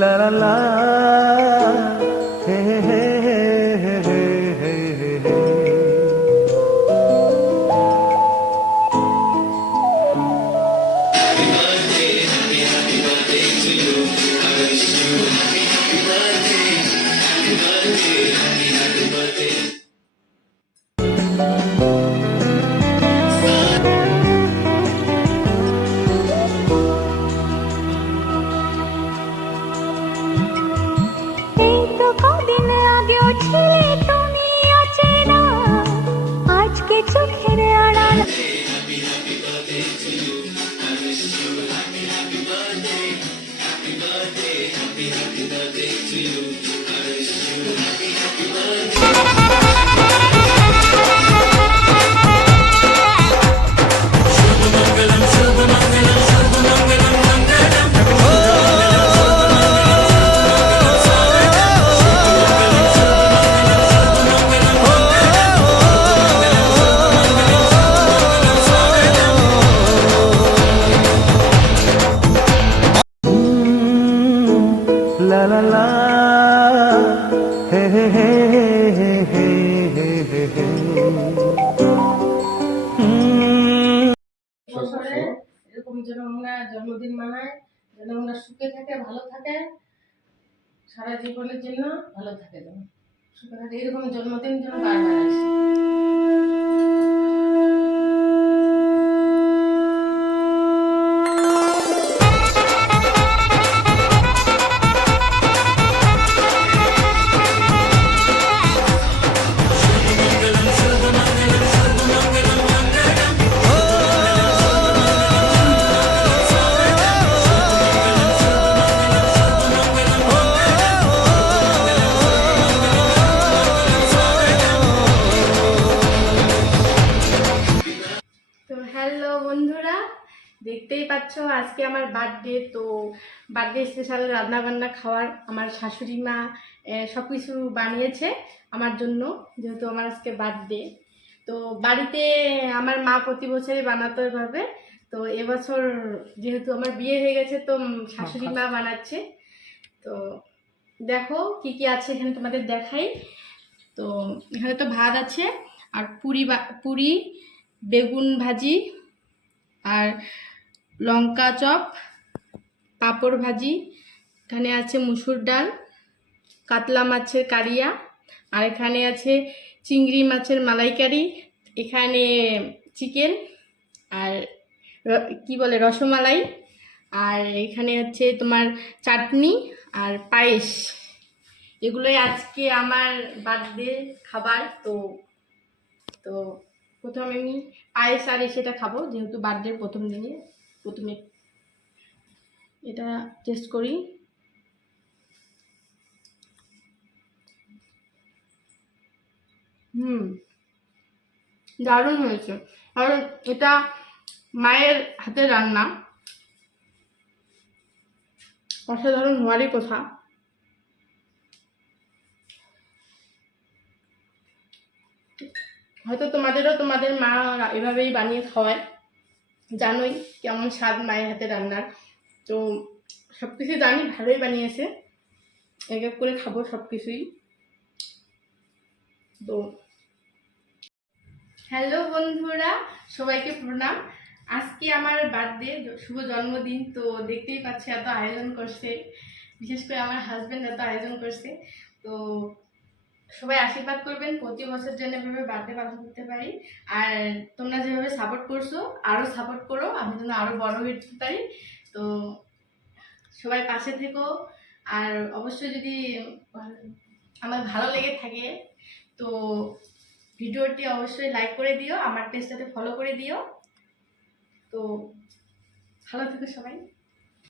La la la, hey hey hey hey hey hey hey. এই তো কদিন আগেও ছিলে তুমি অচেনা, আজকে চোখের আড়াল। La la la, hey hey hey hey hey hey hey. বছরে এরকম যেন আমরা জন্মদিন মানাই, যেন আমরা সুখে থাকে, ভালো থাকে, সারা জীবনের জন্য ভালো থাকে, যেন সুখে থাকে, এরকম জন্মদিন যেন বারবার আসে। তো হ্যালো বন্ধুরা, দেখতেই পাচ্ছ আজকে আমার বার্থডে। তো বার্থডে স্পেশাল রান্না বান্না খাওয়ার আমার শাশুড়ি মা সব কিছু বানিয়েছে আমার জন্য, যেহেতু আমার আজকে বার্থডে। তো বাড়িতে আমার মা প্রতি বছরই বানাতো এভাবে। তো এবছর যেহেতু আমার বিয়ে হয়ে গেছে, তো শাশুড়ি মা বানাচ্ছে। তো দেখো কি কি আছে এখানে, তোমাদের দেখাই। তো এখানে তো ভাত আছে, আর পুরি, বেগুন ভাজি, আর লঙ্কা চপ, পাঁপড় ভাজি, এখানে আছে মুসুর ডাল, কাতলা মাছের কালিয়া, আর এখানে আছে চিংড়ি মাছের মালাইকারি, এখানে চিকেন, আর কি বলে রসমালাই, আর এখানে হচ্ছে তোমার চাটনি আর পায়েস। এগুলোই আজকে আমার বার্থডে খাবার। তো তো প্রথমে আমি পায়েস আর সেটা খাবো, যেহেতু বার্থডে প্রথম দিনে। প্রথমে এটা টেস্ট করি। দারুণ হয়েছে। আর এটা মায়ের হাতের রান্না, অসাধারণ হওয়ারই কথা। হয়তো তোমাদের মা এভাবেই বানিয়ে খাওয়ায়, জানোই কেমন স্বাদ মায়ের হাতে রান্নার। তো সব কিছুই জানি ভালোই বানিয়েছে, এক এক করে খাবো সব কিছুই। তো হ্যালো বন্ধুরা, সবাইকে প্রণাম। আজকে আমার বার্থডে, শুভ জন্মদিন। তো দেখতেই পাচ্ছি এত আয়োজন করছে, বিশেষ করে আমার হাজব্যান্ড এত আয়োজন করছে। তো সবাই আশীর্বাদ করবেন প্রতি বছর যেন এভাবে বার্থডে পালন করতে পারি। আর তোমরা যেভাবে সাপোর্ট করছো, আরও সাপোর্ট করো, আমি যেন আরও বড় হয়ে উঠতে পারি। তো সবাই পাশে থেকো। আর অবশ্যই যদি আমার ভালো লেগে থাকে, তো ভিডিওটি অবশ্যই লাইক করে দিও, আমার পেজটাতে ফলো করে দিও। তো ভালো থেকো সবাই।